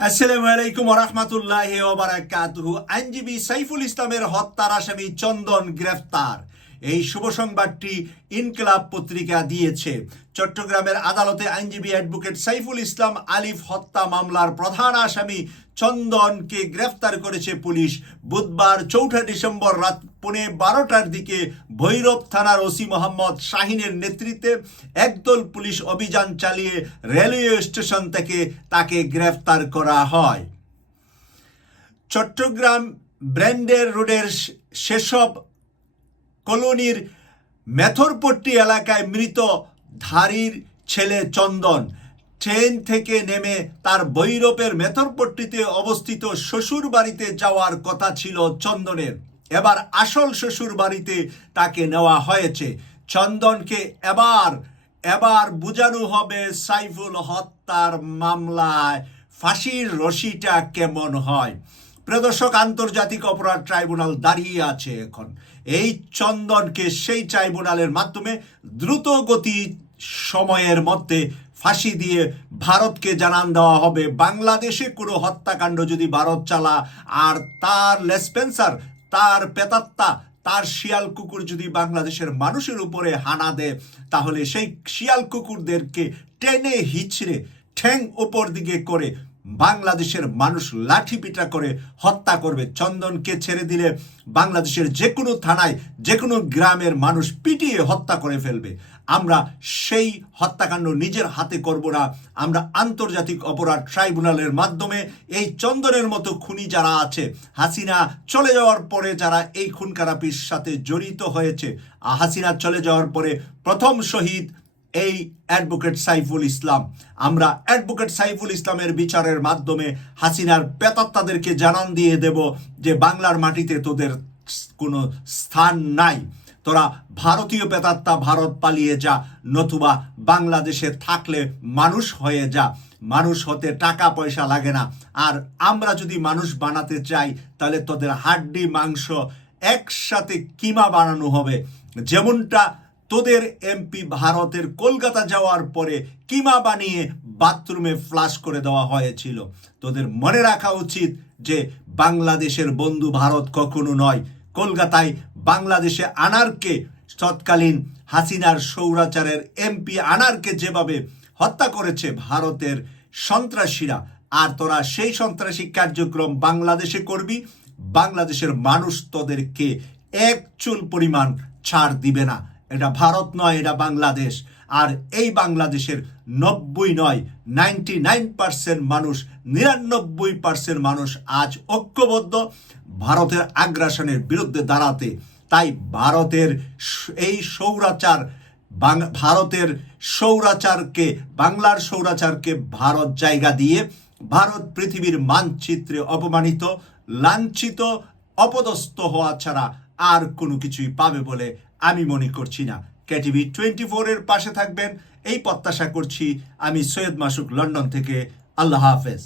আসসালামু আলাইকুম ওয়া রাহমাতুল্লাহি ওয়া বারাকাতুহু। আইনজীবী সাইফুল ইসলামের হত্যার আসামি চন্দন গ্রেফতার। এই শুভ সংবাদটি ইনকিলাব পত্রিকা দিয়েছে। চট্টগ্রামের আদালতে আইনজীবী অ্যাডভোকেট সাইফুল ইসলাম আলিফ হত্যা মামলার প্রধান আসামি চন্দনকে গ্রেফতার করেছে পুলিশ। বুধবার ৪ ডিসেম্বর রাত ১১:৩০টার দিকে ভৈরব থানার ওসি মোহাম্মদ শাহিনের নেতৃত্বে একদল পুলিশ অভিযান চালিয়ে রেলওয়ে স্টেশন থেকে তাকে গ্রেফতার করা হয়। চট্টগ্রাম ব্র্যান্ডের রোডের সেসব কলোনির মেথরপট্টি এলাকায় মৃত ধারীর ছেলে চন্দন ট্রেন থেকে নেমে তার ভৈরবের মেথরপট্টিতে অবস্থিত শ্বশুর বাড়িতে যাওয়ার কথা ছিল চন্দনের। এবার আসল শ্বশুর বাড়িতে তাকে নেওয়া হয়েছে। চন্দনকে এবার বোঝানো হবে সাইফুল হত্যার মামলায় ফাঁসির রশিটা কেমন হয়। প্রদর্শক আন্তর্জাতিক অপরাধ ট্রাইব্যুনাল দাঁড়িয়ে আছে এখন। এই চন্দনকে সেই ট্রাইব্যুনালের মাধ্যমে দ্রুত গতি সময়ের মধ্যে ফাঁসি দিয়ে ভারতকে জানান দেওয়া হবে বাংলাদেশে কোনো হত্যাকাণ্ড যদি ভারত চালা আর তার লেসপেন্সার, তার পেতাত্তা, তার শিয়াল কুকুর যদি বাংলাদেশের মানুষের উপরে হানা দেয়, তাহলে সেই শিয়াল কুকুরদেরকে টেনে হিচড়ে ঠ্যাং উপর দিকে করে বাংলাদেশের মানুষ লাঠি পিটা করে হত্যা করবে। চন্দনকে ছেড়ে দিলে বাংলাদেশের যে কোনো থানায়, যে কোনো গ্রামের মানুষ পিটিয়ে হত্যা করে ফেলবে। আমরা সেই হত্যাকাণ্ড নিজের হাতে করব না। আমরা আন্তর্জাতিক অপরাধ ট্রাইব্যুনালের মাধ্যমে এই চন্দনের মতো খুনি যারা আছে, হাসিনা চলে যাওয়ার পরে যারা এই খুন খারাপির সাথে জড়িত হয়েছে, হাসিনা চলে যাওয়ার পরে প্রথম শহীদ এই অ্যাডভোকেট সাইফুল ইসলাম, আমরা অ্যাডভোকেট সাইফুল ইসলামের বিচারের মাধ্যমে হাসিনার পেতাত্তাদেরকে জানান দিয়ে দেব যে বাংলার মাটিতে তোদের কোনো স্থান নাই। তোরা ভারতীয় পেতাত্তা, ভারত পালিয়ে যা, নতুবা বাংলাদেশে থাকলে মানুষ হয়ে যা। মানুষ হতে টাকা পয়সা লাগে না। আর আমরা যদি মানুষ বানাতে চাই তাহলে তোদের হাড্ডি মাংস একসাথে কিমা বানানো হবে। যেমনটা তোদের এমপি ভারতের কলকাতা যাওয়ার পরে কিমা বানিয়ে বাথরুমে ফ্লাশ করে দেওয়া হয়েছিল। তোদের মনে রাখা উচিত যে বাংলাদেশের বন্ধু ভারত কখনো নয়। কলকাতায় বাংলাদেশে আনারকে, তৎকালীন হাসিনার স্বৈরাচারের এমপি আনারকে যেভাবে হত্যা করেছে ভারতের সন্ত্রাসীরা, আর তোরা সেই সন্ত্রাসী কার্যক্রম বাংলাদেশে করবি, বাংলাদেশের মানুষ তোদেরকে এক চুল পরিমাণ ছাড় দিবে না। এটা ভারত নয়, এটা বাংলাদেশ। আর এই বাংলাদেশের 99% মানুষ, 99% মানুষ আজ ঐক্যবদ্ধ ভারতের আগ্রাসনের বিরুদ্ধে দাঁড়াতে। তাই ভারতের এই স্বৈরাচার, ভারতের স্বৈরাচারকে, বাংলার স্বৈরাচারকে ভারত জায়গা দিয়ে ভারত পৃথিবীর মানচিত্রে অপমানিত, লাঞ্ছিত, অপদস্থ হওয়া ছাড়া আর কোনো কিছুই পাবে বলে আমি মনে করছি না। কেটিভি 24-এর পাশে থাকবেন এই প্রত্যাশা করছি। আমি সৈয়দ মাসুক, লন্ডন থেকে। আল্লাহ হাফেজ।